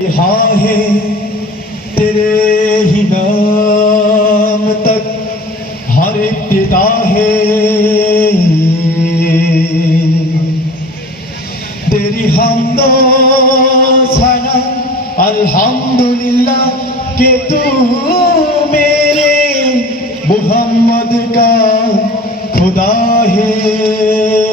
हाँ है तेरे ही नाम तक हर इब्तिदा है तेरी हमदो सना अल्हम्दुलिल्लाह के तू मेरे मोहम्मद का खुदा है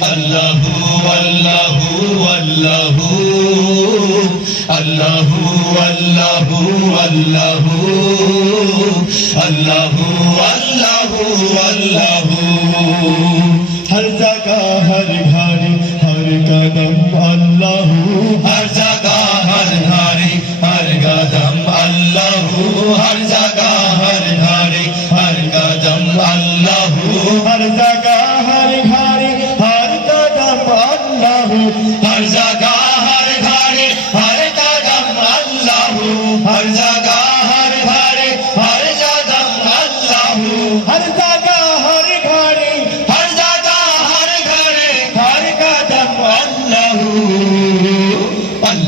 আল্লাহু আল্লাহু আল্লাহু আল্লাহু আল্লাহু আল্লাহু আল্লাহু আল্লাহু আল্লাহু। হর জাগা হর ঘর হর কদম, আল্লাহু। হর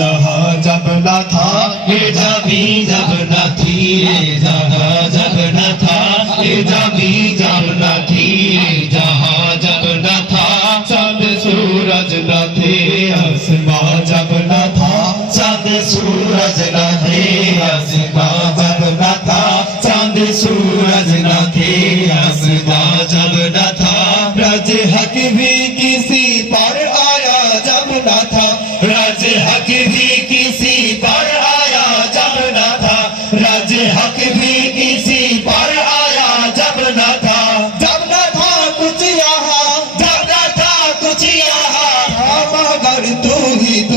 जहाँ जब न था ये जबी जब न थी ये जगह जब न था ये जबी जब न थी ये जहाँ जब न था चांद सूरज न थे आसमां जब न था चांद सूरज न थे आसमां जब न था चांद सूरज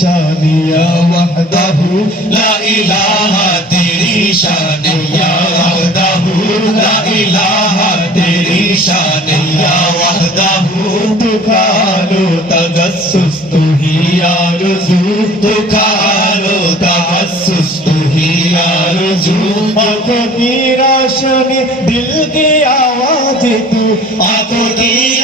شانيا وحده لا إله تيري شانيا وحده لا إله تيري شانيا وحده تكالو تجسس تهي آرزو تكالو تحسس تهي آرزو آنکھوں کی روشنی دل کی آواز تو آنکھوں کی